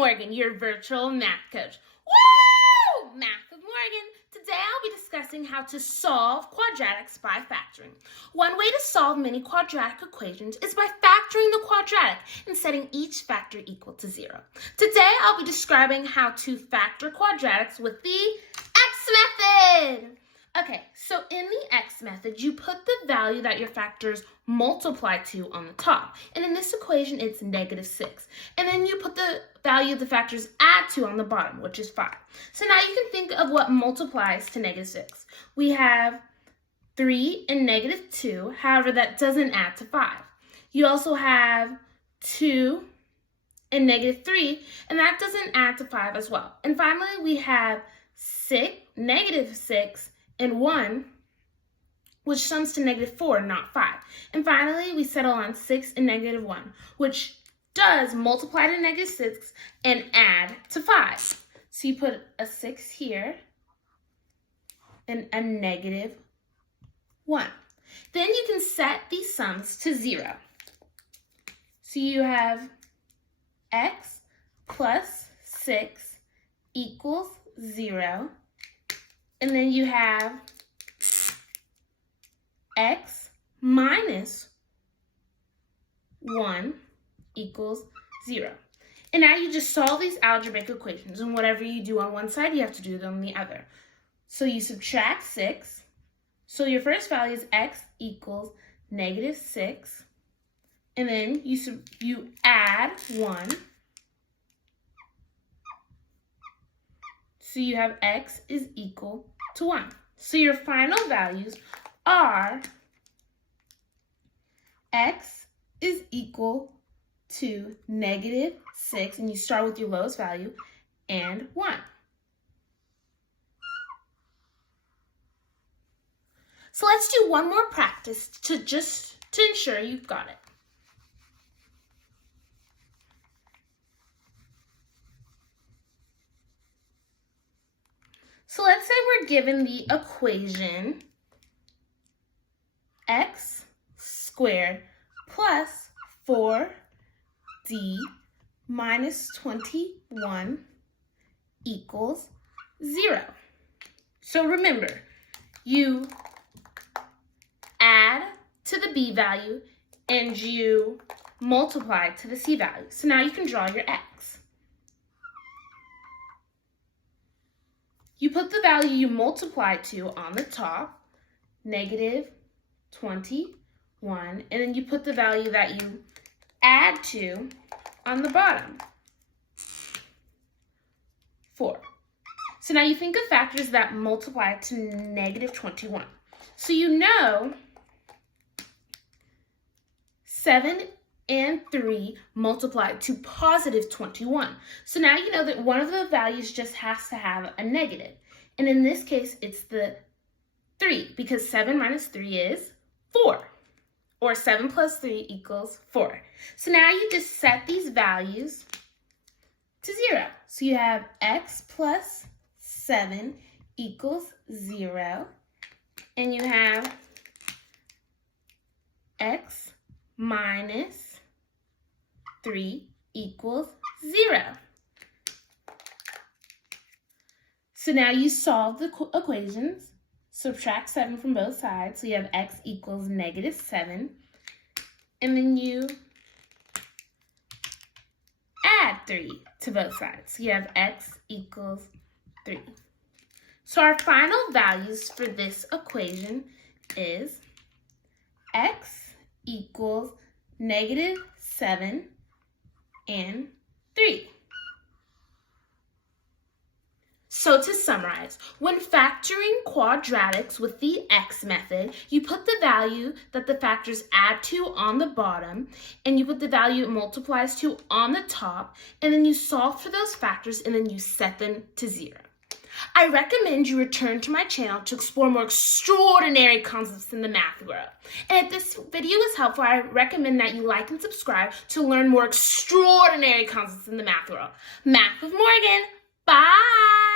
Morgan, your virtual math coach. Woo! Math with Morgan. Today I'll be discussing how to solve quadratics by factoring. One way to solve many quadratic equations is by factoring the quadratic and setting each factor equal to 0. Today I'll be describing how to factor quadratics with the X method. Okay, so in the X method, you put the value that your factors multiply to on the top. And in this equation, it's -6. And then you put the value the factors add to on the bottom, which is 5. So now you can think of what multiplies to -6. We have 3 and -2. However, that doesn't add to 5. You also have 2 and -3, and that doesn't add to 5 as well. And finally, we have -6 and 1, which sums to -4, not 5. And finally, we settle on 6 and -1, which does multiply to -6 and add to 5. So you put a 6 here and a -1. Then you can set these sums to 0. So you have x plus 6 equals 0. And then you have x minus 1 equals 0. And now you just solve these algebraic equations, and whatever you do on one side, you have to do them on the other. So you subtract 6. So your first value is x equals -6. And then you add 1. So you have x is equal to 1. So your final values are x is equal to -6, and you start with your lowest value, and 1. So let's do one more practice to ensure you've got it. So let's say we're given the equation x squared plus 4d minus 21 equals 0. So remember, you add to the b value and you multiply to the c value. So now you can draw your x. You put the value you multiply to on the top, -21, and then you put the value that you add to on the bottom, 4. So now you think of factors that multiply to -21. So you know 7 and 3 multiplied to +21. So now you know that one of the values just has to have a negative. And in this case, it's the 3, because 7 minus 3 is 4. Or 7 plus 3 equals 4. So now you just set these values to 0. So you have x plus 7 equals 0. And you have x minus 3 equals 0. So now you solve the equations. Subtract 7 from both sides. So you have x equals -7. And then you add 3 to both sides. So you have x equals 3. So our final values for this equation is x equals -7 and 3. So to summarize, when factoring quadratics with the X method, you put the value that the factors add to on the bottom, and you put the value it multiplies to on the top, and then you solve for those factors, and then you set them to 0. I recommend you return to my channel to explore more extraordinary concepts in the math world. And if this video was helpful, I recommend that you like and subscribe to learn more extraordinary concepts in the math world. Math with Morgan. Bye!